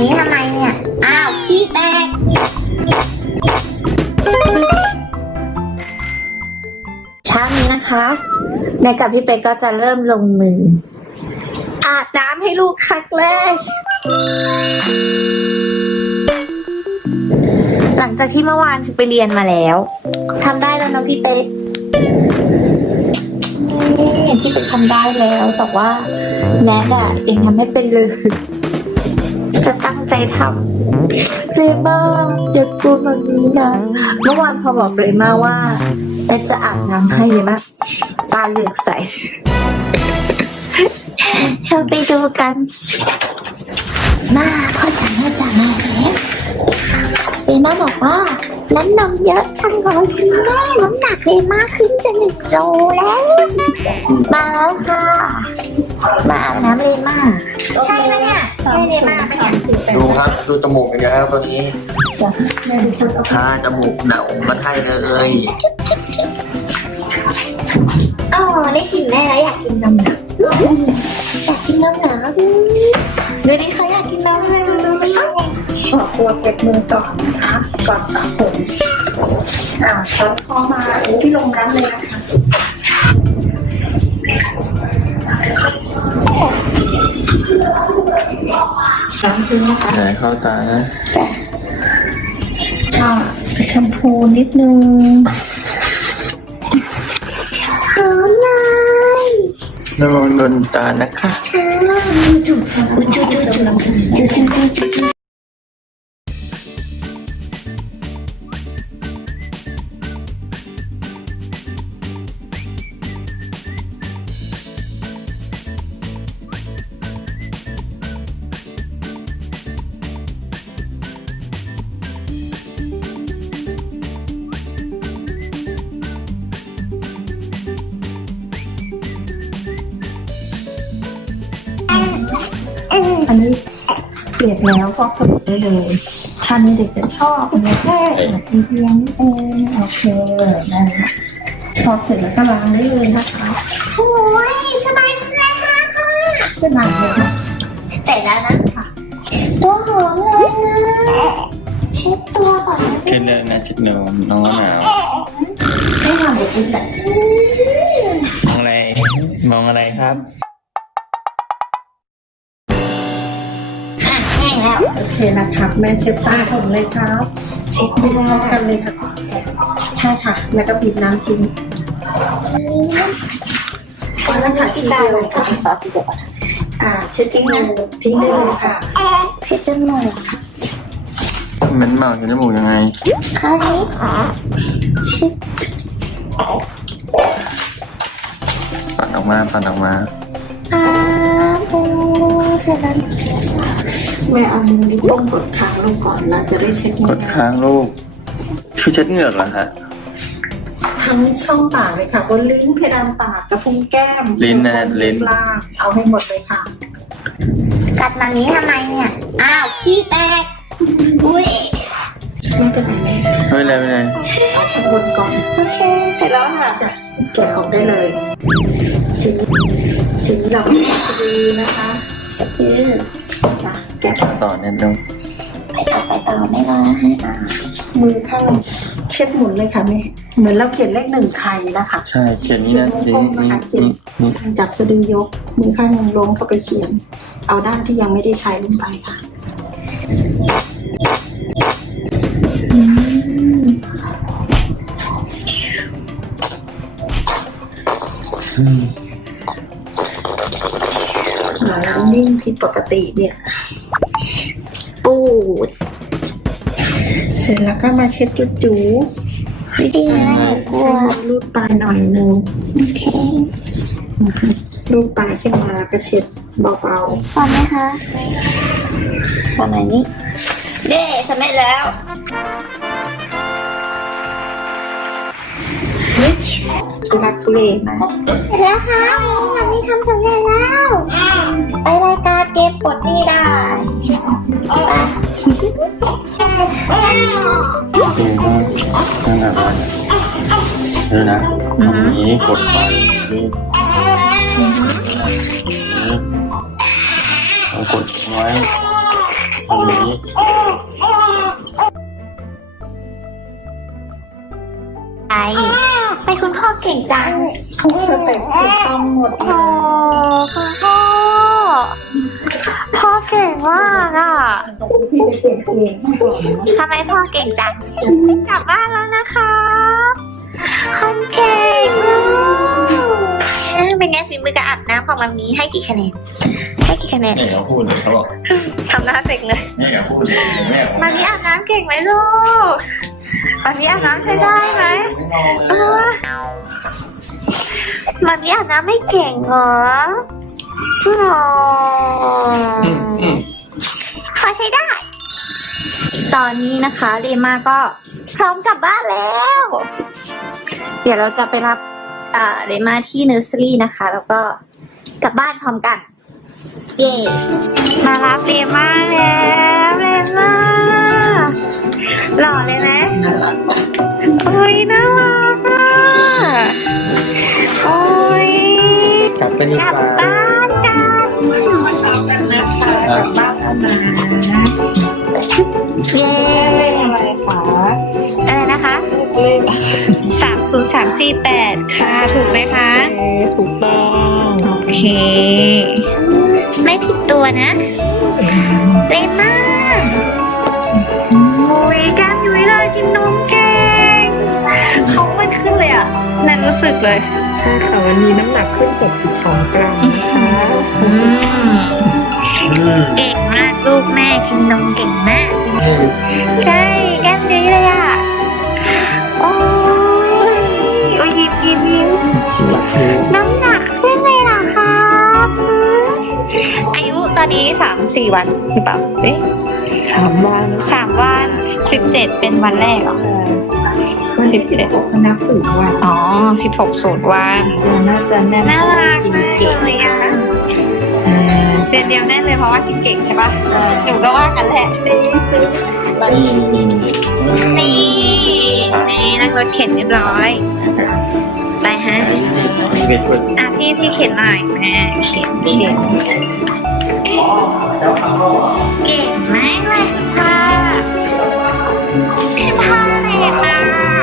นี้ทำไมเนี่ย อ้าวขี้แตก เช้านี้นะคะนายกับพี่เป๊กก็จะเริ่มลงมือ อาบน้ำให้ลูกครั้งแรก หลังจากที่เมื่อวานไปเรียนมาแล้วทำได้แล้วนะพี่เป๊กนี่พี่เป๊กทำได้แล้วแต่ว่าแนทอะเองทำให้เป็นเลย จะตั้งใจทำเรมาอย่ากลัวแบบนี้นะเมื่อวานพอบอกเรมาว่าแอดจะอาบน้ำให้เลยมะตาเหลือกใสเราไปดูกัน มาพ่อจ๋าแม่จ๋ามาแล้วเรมาบอกว่า น้ำนมเยอะจังเลยคุณแม่น้ำหนักเรมาขึ้นจะหนึ่งโลแล้ว มาแล้วค่ะ มาอาบน้ำเรมาใช่ไหมเนี่ยใช่เรมาปะเนี่ยดูครับดูจมูกกันนะครับตอนนี้ทาจมูกหนาอกมาไทยเลยอ๋อได้กลินแม่แล้วอยากกินนมหนาวอยากกินนมหนาวดูดิเขาอยากกินนมเลยดูดิขอตัวเก็บมือก่อนนะคะ ก่อนสระผมอ่าช้อนคอมาโอ้พี่ลงน้ำเลยนะคะน้ำทิ้งนะคะไหนเข้าตานะอ่าแชมพูนิดนึงหอมเลยระวังโดนตานะคะ จุ๊จุ๊จุ๊จุ๊จุ๊จุ๊ อันนี้เปียกแล้วฟอกสบู่ได้เลยทานเด็กจะชอบอันนี้แค่ทีเพียงเองโอเคนะพอเสร็จแล้วก็ล้างได้เลยนะคะโอ้ยสบายสบายมากค่ะขึ้นมาเลยค่ะเสร็จแล้วนะคะตัวหอมเลยนะเช็ดตัวก่อนนะขึ้นเลยนะชิดหนูน้องหนาวให้ทำเด็กกินแบบมองอะไรมองอะไรครับ โอเคนะครับ แม่เช็ดตาผมเลยครับเช็ดบีตัวบพร้อมกันเลยค่ะใช่ค่ะ แล้วก็บีบน้ำทิ้งแล้วค่ะกิทีนได้เดียวเลยค่ะค่ะที่จะอ่าเช็ดทิ้งเลยทิ้งได้เลยค่ะเช็ดจมูกเหม็นเมาอยู่จมูกยังไงข้างนี้เช็ดปัดออกมาปัดออกมาตาโอ้ เสร็จแล้วแม่เอามือนิ้วโป้งกดค้างลงก่อนเราจะได้เช็ดกดค้างลูกช่วยเช็ดเหงือกเหรอฮะ ทั้งช่องปากเลยค่ะบนลิ้นเพดานปากกระพุ้งแก้มลิ้นนะลิ้น ล่างเอาให้หมดเลยค่ะ กัดมานี้ทำไมเนี่ย อ้าวขี้แตก อุ้ย ไม่เป็นไรแม่ไม่เป็นไรไม่เป็นไรเอาข้างบนก่อนโอเค เสร็จแล้วค่ะจะแกะออกได้เลยทีนี้ทีนี้เราก็แกะดูนะคะ สะดือจ้ะแกะต่อนิดนึงไปต่อไปต่อไม่รอให้อ่านมือข้างเช็ดหมุนเลยค่ะแม่เหมือนเราเขียนเลขหนึ่งไทยนะคะ ใช่เขียนนี่นะนี่นี่นี่นี่จับสะดือยก มือข้างหนึ่งลงเข้าไปเขียน เอาด้านที่ยังไม่ได้ใช้ลงไปค่ะอืม หาแล้วนิ่งผิดปกติเนี่ย ปูด เสร็จแล้วก็มาเช็ดจุดจูวิธีนะกลัวให้มันรูดปลายหน่อยหนึ่งโอเครูดปลายขึ้นมาก็เช็ดเบาพร้อมไหมคะประมาณนี้เย้สำเร็จแล้วๆนิช ทุลักทุเลไหมเสร็จแล้วค่ะวันนี้ทำสำเร็จแล้ว ไปรายการเกมปลดหนี้ได้ดูนั่นแบบว่าเดี๋ยวนะตรงนี้กดไปนี่เรากดไว้ตรงนี้ไป ไปคุณพ่อเก่งจังทุกสเต็ปถูกต้องหมดเลโอ้ยคุณพ่อ พ่อเก่งมากอะพี่จะเปลี่ยนเพลงให้ก่อนนะทำไมพ่อเก่งจัง กลับบ้านแล้วนะครับคนเก่งมากเป็นไงฝีมือการอาบน้ำของมัมมี่ให้กี่คะแนน ให้กี่คะแนนแม่เขาพูดเลยเขาบอกทำหน้าเซ็งเลยแม่เขาพูดเลยแม่มัมมี่อาบน้ำเก่งไหมลูกมัมมี่อาบน้ำใช้ได้ไหมเออมัมมี่อาบน้ำไม่เก่งเหรอหรอขอใช้ได้ ตอนนี้นะคะเรมาก็พร้อมกลับบ้านแล้ว เดี๋ยวเราจะไปรับอ่าเรมาที่เนอร์เซอรี่นะคะ แล้วก็กลับบ้านพร้อมกัน เย่มารับเรมาแล้วเรมาหล่อเลยไหมโอ้ยน่ารักอะโอ้ยกลับไปดีกลับกว่าบ้านกันกลับบ้านแล้วนะเย้อะไรคะอะไรนะคะเลขสามศูนย์สามสี่แปดค่ะถูกไหมคะเอถูกต้อง โอเคไม่ผิด ตัวนะเล่นมากโอ้ยกล้ามยุ้ยเลยกินนมเก่งเขามันขึ้นเลยอะนั่นรู้สึกเลย ใช่ค่ะวันนี้น้ำหนักขึ้น 62 กรัมนะคะอืมอืมเก่งมากลูกแม่กินนมเก่งมาก ใช่ อายุตอนนี้สามสี่วันหรือเปล่าเอ๊ะถามว่านะสามวันสิบเจ็ดเป็นวันแรกเหรอวันที่16ก็นับสูงวันอ๋อสิบหกศูนย์วันน่าจะแน่นน่ารักกินมากเก่งเลยอะอ่าเดือนเดียวแน่เลยเพราะว่ากินเก่งใช่ปะหนูก็ว่ากันแหละนี่ซื้อนี่นี่นี่นี่นั่งรถเข็นเรียบร้อยไปฮะนี่เป็นคนอะพี่พี่เข็นหน่อยแม่เข็นเข็น เก่งมากเลยค่ะพี่พ่อเลยมา